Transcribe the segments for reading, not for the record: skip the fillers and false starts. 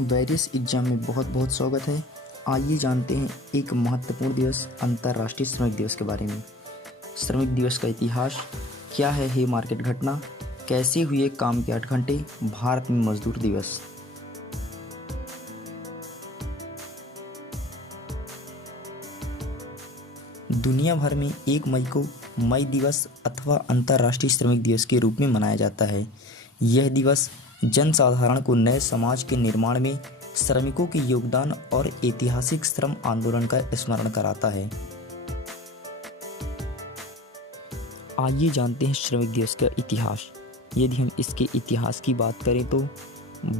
Various exam में बहुत बहुत स्वागत है। आइए जानते हैं एक महत्वपूर्ण दिवस अंतर्राष्ट्रीय श्रमिक दिवस के बारे में। श्रमिक दिवस का इतिहास क्या है, हे मार्केट घटना, कैसे हुए काम के 8 घंटे, भारत में मजदूर दिवस। दुनिया भर में 1 मई को मई दिवस अथवा अंतर्राष्ट्रीय श्रमिक दिवस के रूप में मनाया जाता है। यह दिवस जनसाधारण को नए समाज के निर्माण में श्रमिकों के योगदान और ऐतिहासिक श्रम आंदोलन का स्मरण कराता है। आइए जानते हैं श्रमिक दिवस का इतिहास। यदि हम इसके इतिहास की बात करें तो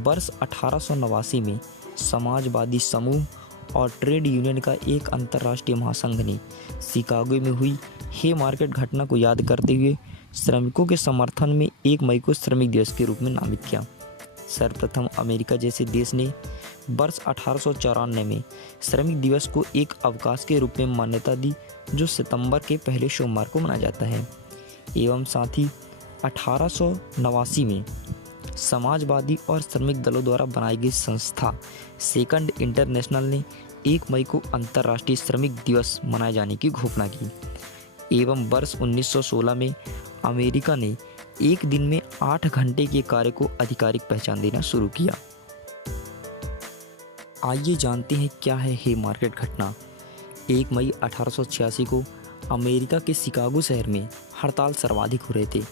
वर्ष 1889 में समाजवादी समूह और ट्रेड यूनियन का एक अंतर्राष्ट्रीय महासंघ ने शिकागो में हुई हे मार्केट घटना को याद करते हुए श्रमिकों के समर्थन में 1 मई को श्रमिक दिवस के रूप में नामित किया। सर्वप्रथम अमेरिका जैसे देश ने वर्ष 1894 में श्रमिक दिवस को एक अवकाश के रूप में मान्यता दी, जो सितंबर के पहले सोमवार को मनाया जाता है। एवं साथ ही 1889 में समाजवादी और श्रमिक दलों द्वारा बनाई गई संस्था सेकंड इंटरनेशनल ने 1 मई को अंतर्राष्ट्रीय श्रमिक दिवस मनाए जाने की घोषणा की। एवं वर्ष 1916 में अमेरिका ने एक दिन में 8 घंटे के कार्य को आधिकारिक पहचान देना शुरू किया। आइए जानते हैं क्या है हे मार्केट घटना। 1 मई 1886 को अमेरिका के शिकागो शहर में हड़ताल सर्वाधिक हो रहे थे।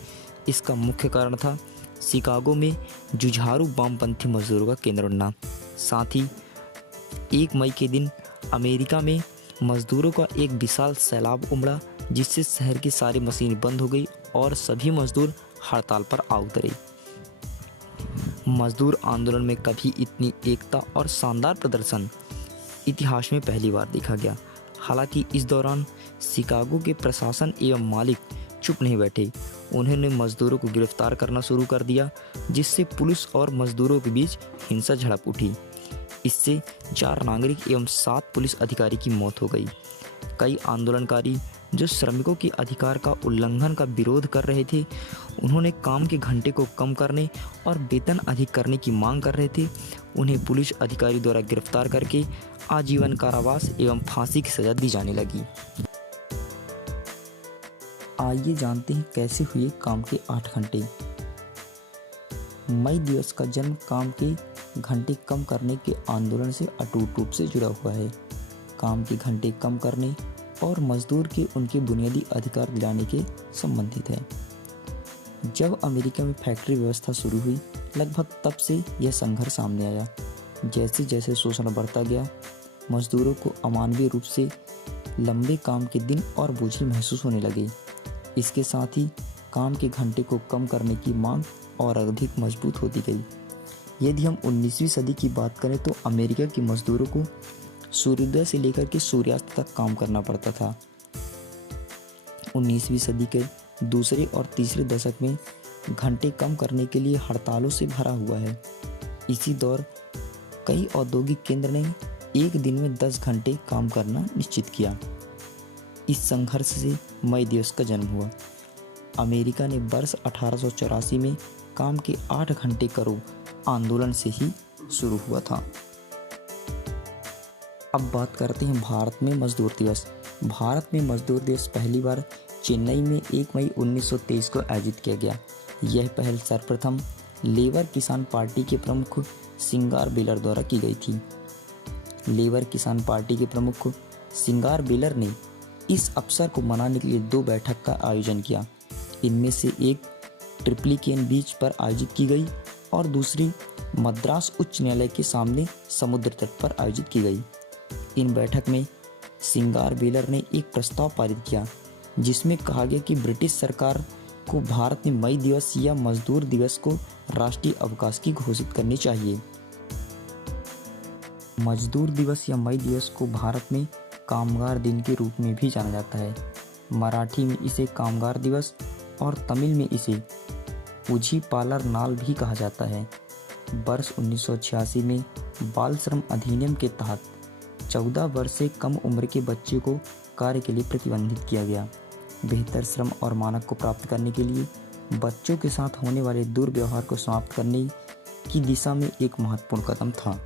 इसका मुख्य कारण था शिकागो में जुझारू वामपंथी मजदूरों का केंद्र बनना। साथ ही 1 मई के दिन अमेरिका में मजदूरों का एक विशाल सैलाब उमड़ा, जिससे शहर की सारी मशीनें बंद हो गई और सभी मजदूर हड़ताल पर आ उतरे। मजदूर आंदोलन में कभी इतनी एकता और शानदार प्रदर्शन इतिहास में पहली बार देखा गया। हालांकि इस दौरान शिकागो के प्रशासन एवं मालिक चुप नहीं बैठे। उन्होंने मजदूरों को गिरफ्तार करना शुरू कर दिया, जिससे पुलिस और मजदूरों के बीच हिंसा झड़प उठी। इससे 4 नागरिक एवं 7 पुलिस अधिकारी की मौत हो गई। कई आंदोलनकारी जो श्रमिकों के अधिकार का उल्लंघन का विरोध कर रहे थे, उन्होंने काम के घंटे को कम करने और वेतन अधिक करने की मांग कर रहे थे। उन्हें पुलिस अधिकारी द्वारा गिरफ्तार करके आजीवन कारावास एवं फांसी की सजा दी जाने लगी। आइए जानते हैं कैसे हुए काम के 8 घंटे। मई दिवस का जन्म काम के घंटे कम करने के आंदोलन से अटूट रूप से जुड़ा हुआ है। काम के घंटे कम करने और मजदूर के उनके बुनियादी अधिकार दिलाने के संबंधित है। जब अमेरिका में फैक्ट्री व्यवस्था शुरू हुई, लगभग तब से यह संघर्ष सामने आया। जैसे जैसे शोषण बढ़ता गया, मजदूरों को अमानवीय रूप से लंबे काम के दिन और बोझिल महसूस होने लगे। इसके साथ ही काम के घंटे को कम करने की मांग और अधिक मजबूत होती गई। यदि हम 19वीं सदी की बात करें तो अमेरिका के मजदूरों को सूर्योदय से लेकर के सूर्यास्त तक काम करना पड़ता था। 19वीं सदी के दूसरे और तीसरे दशक में घंटे कम करने के लिए हड़तालों से भरा हुआ है। इसी दौर कई औद्योगिक केंद्र ने एक दिन में 10 घंटे काम करना निश्चित किया। इस संघर्ष से मई दिवस का जन्म हुआ। अमेरिका ने वर्ष 1884 में काम के 8 घंटे करो आंदोलन से ही शुरू हुआ था। अब बात करते हैं भारत में मजदूर दिवस। भारत में मजदूर दिवस पहली बार चेन्नई में 1 मई 1923 को आयोजित किया गया। यह पहल सर्वप्रथम लेबर किसान पार्टी के प्रमुख सिंगार बेलर द्वारा की गई थी। लेबर किसान पार्टी के प्रमुख सिंगार बेलर ने इस अवसर को मनाने के लिए 2 बैठक का आयोजन किया। इनमें से एक ट्रिप्लिकेन बीच पर आयोजित की गई और दूसरी मद्रास उच्च न्यायालय के सामने समुद्र तट पर आयोजित की गई। इन बैठक में सिंगार बेलर ने एक प्रस्ताव पारित किया, जिसमें कहा गया कि ब्रिटिश सरकार को भारत में मई दिवस या मजदूर दिवस को राष्ट्रीय अवकाश की घोषित करनी चाहिए। मजदूर दिवस या मई दिवस को भारत में कामगार दिन के रूप में भी जाना जाता है। मराठी में इसे कामगार दिवस और तमिल में इसे उझी पालर नाल भी कहा जाता है। वर्ष 1986 में बाल श्रम अधिनियम के तहत 14 वर्ष से कम उम्र के बच्चे को कार्य के लिए प्रतिबंधित किया गया। बेहतर श्रम और मानक को प्राप्त करने के लिए बच्चों के साथ होने वाले दुर्व्यवहार को समाप्त करने की दिशा में एक महत्वपूर्ण कदम था।